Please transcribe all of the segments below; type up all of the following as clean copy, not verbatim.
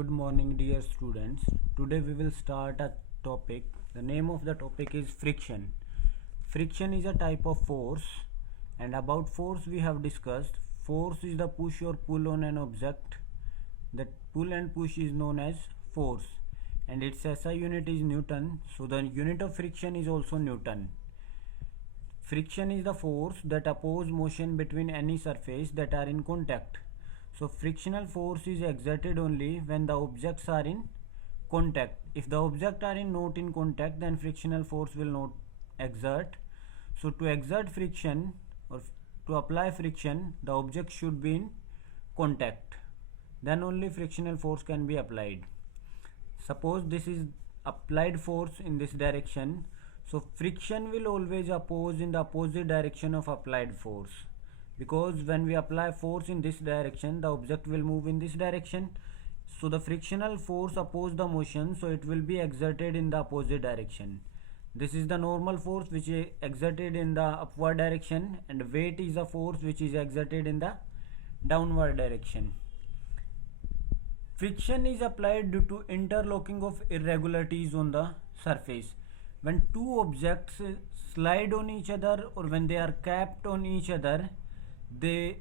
Good morning, dear students. Today we will start a topic. The name of the topic is friction. Friction is a type of force, and about force we have discussed. Force is the push or pull on an object. That pull and push is known as force, and its SI unit is Newton. So the unit of friction is also Newton. Friction is the force that oppose motion between any surface that are in contact. So frictional force is exerted only when the objects are in contact. If the objects are not in contact, then frictional force will not exert. So to exert friction or to apply friction, the object should be in contact. Then only frictional force can be applied. Suppose this is applied force in this direction. So friction will always oppose in the opposite direction of applied force, because when we apply force in this direction, the object will move in this direction. So the frictional force oppose the motion, so it will be exerted in the opposite direction. This is the normal force which is exerted in the upward direction, and weight is a force which is exerted in the downward direction. Friction is applied due to interlocking of irregularities on the surface. When two objects slide on each other or when they are capped on each other, the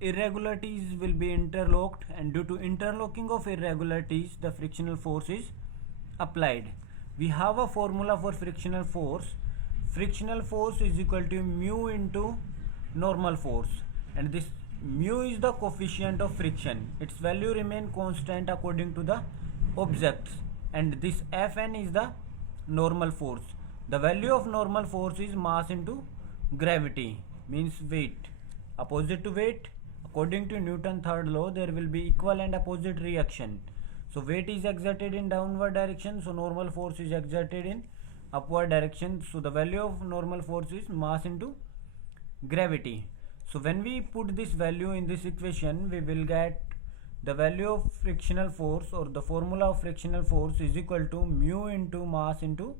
irregularities will be interlocked, and due to interlocking of irregularities, the frictional force is applied. We have a formula for frictional force. Frictional force is equal to mu into normal force, and this mu is the coefficient of friction. Its value remain constant according to the objects, and this Fn is the normal force. The value of normal force is mass into gravity, means weight. Opposite to weight, according to Newton's third law, there will be equal and opposite reaction. So weight is exerted in downward direction, so normal force is exerted in upward direction. So the value of normal force is mass into gravity. So when we put this value in this equation, we will get the value of frictional force, or the formula of frictional force is equal to mu into mass into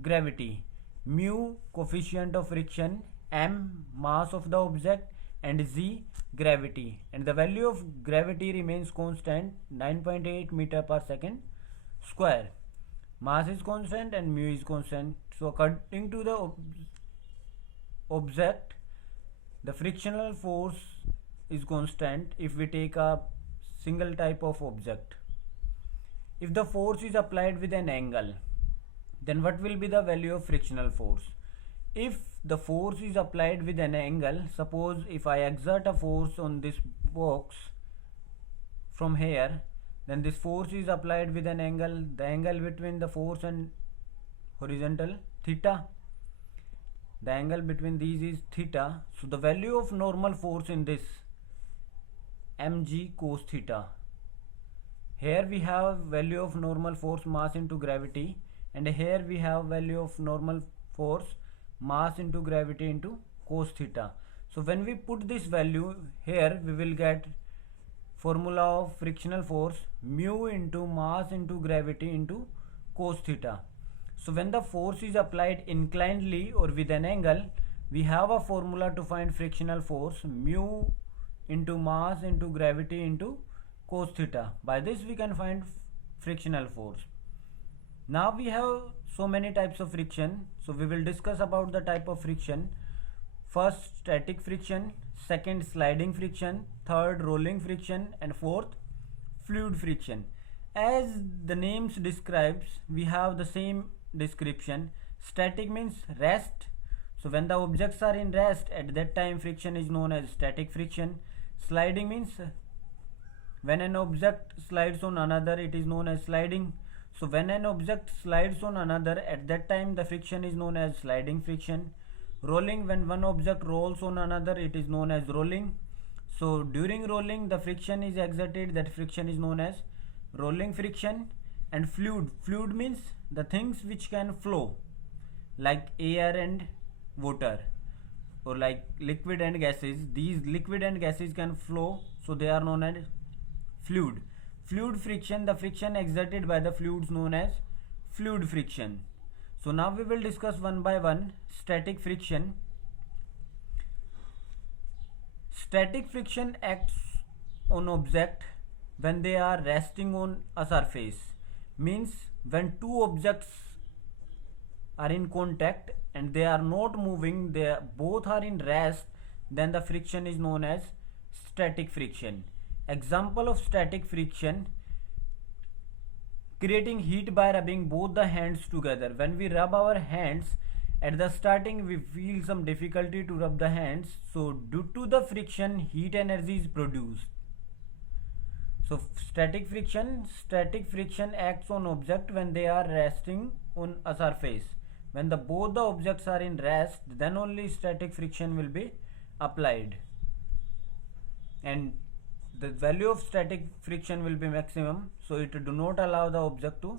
gravity. Mu coefficient of friction, m mass of the object, and z gravity, and the value of gravity remains constant, 9.8 meter per second square. Mass is constant and mu is constant. So according to the object, the frictional force is constant if we take a single type of object. If the force is applied with an angle, then what will be the value of frictional force? If the force is applied with an angle, suppose if I exert a force on this box from here, then this force is applied with an angle, the angle between the force and horizontal theta. The angle between these is theta. So the value of normal force in this mg cos theta. Here we have value of normal force mass into gravity, and here we have value of normal force mass into gravity into cos theta. So when we put this value here, we will get formula of frictional force mu into mass into gravity into cos theta. So when the force is applied inclinedly or with an angle, we have a formula to find frictional force mu into mass into gravity into cos theta. By this we can find frictional force. Now we have so many types of friction, so we will discuss about the type of friction. First, static friction, second, sliding friction, third, rolling friction, and fourth, fluid friction. As the names describes, we have the same description. Static means rest. So when the objects are in rest, at that time friction is known as static friction. Sliding means when an object slides on another, it is known as sliding. So when an object slides on another, at that time the friction is known as sliding friction. Rolling, when one object rolls on another, it is known as rolling. So during rolling the friction is exerted, that friction is known as rolling friction. And fluid means the things which can flow, like air and water, or like liquid and gases. These liquid and gases can flow, so they are known as fluid. Fluid friction, the friction exerted by the fluids known as fluid friction. So now we will discuss one by one. Static friction. Static friction acts on object when they are resting on a surface. Means when two objects are in contact and they are not moving, they both are in rest, then the friction is known as static friction. Example of static friction: creating heat by rubbing both the hands together. When we rub our hands, at the starting we feel some difficulty to rub the hands, so due to the friction heat energy is produced. So static friction acts on object when they are resting on a surface. When both the objects are in rest, then only static friction will be applied, and the value of static friction will be maximum, so it do not allow the object to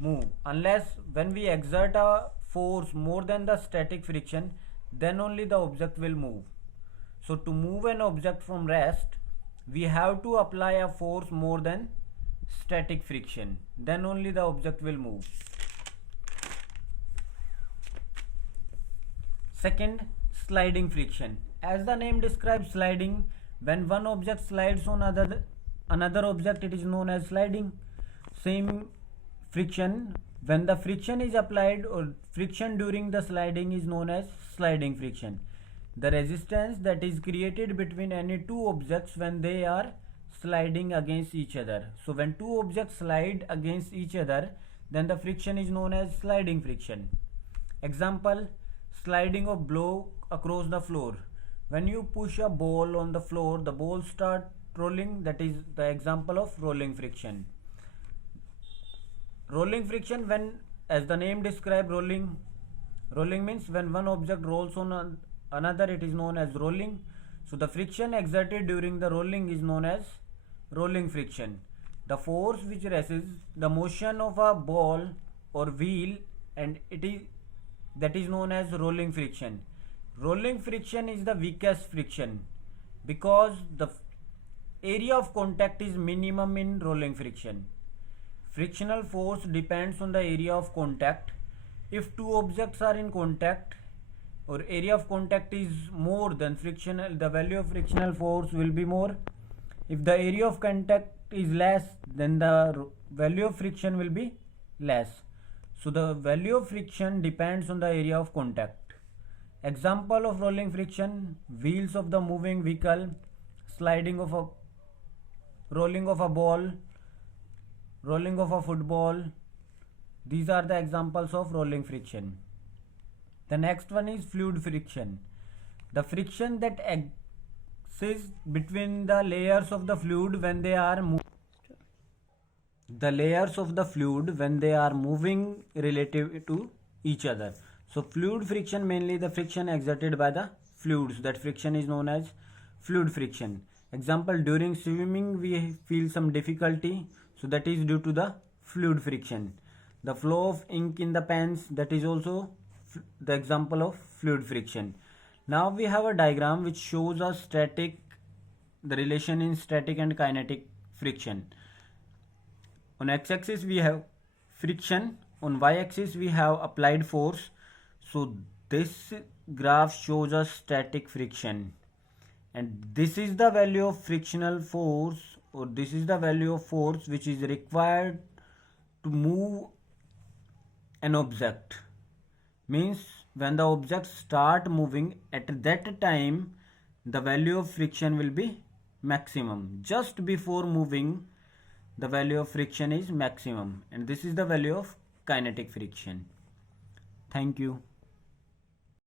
move. Unless when we exert a force more than the static friction, then only the object will move. So to move an object from rest, we have to apply a force more than static friction, then only the object will move. Second, sliding friction. As the name describes, sliding, when one object slides on another object, it is known as sliding. Same friction, when the friction is applied or friction during the sliding is known as sliding friction. The resistance that is created between any two objects when they are sliding against each other. So when two objects slide against each other, then the friction is known as sliding friction. Example: sliding of blow across the floor. When you push a ball on the floor, the ball start rolling. That is the example of rolling friction. Rolling friction, when, as the name describes, rolling means when one object rolls on another, it is known as rolling. So the friction exerted during the rolling is known as rolling friction. The force which resists the motion of a ball or wheel, and that is known as rolling friction. Rolling friction is the weakest friction because the area of contact is minimum in rolling friction. Frictional force depends on the area of contact. If two objects are in contact or area of contact is more, then the value of frictional force will be more. If the area of contact is less, then the value of friction will be less. So the value of friction depends on the area of contact. Example of rolling friction: wheels of the moving vehicle, rolling of a ball, rolling of a football. These are the examples of rolling friction. The next one is fluid friction. The friction that exists between the layers of the fluid when they are moving relative to each other. So fluid friction, mainly the friction exerted by the fluids. That friction is known as fluid friction. Example: during swimming we feel some difficulty, so that is due to the fluid friction. The flow of ink in the pens, that is also the example of fluid friction. Now we have a diagram which shows us the relation in static and kinetic friction. On x-axis we have friction, on y-axis we have applied force. So this graph shows us static friction, and this is the value of frictional force, or this is the value of force which is required to move an object. Means when the objects start moving, at that time the value of friction will be maximum. Just before moving, the value of friction is maximum, and this is the value of kinetic friction. Thank you.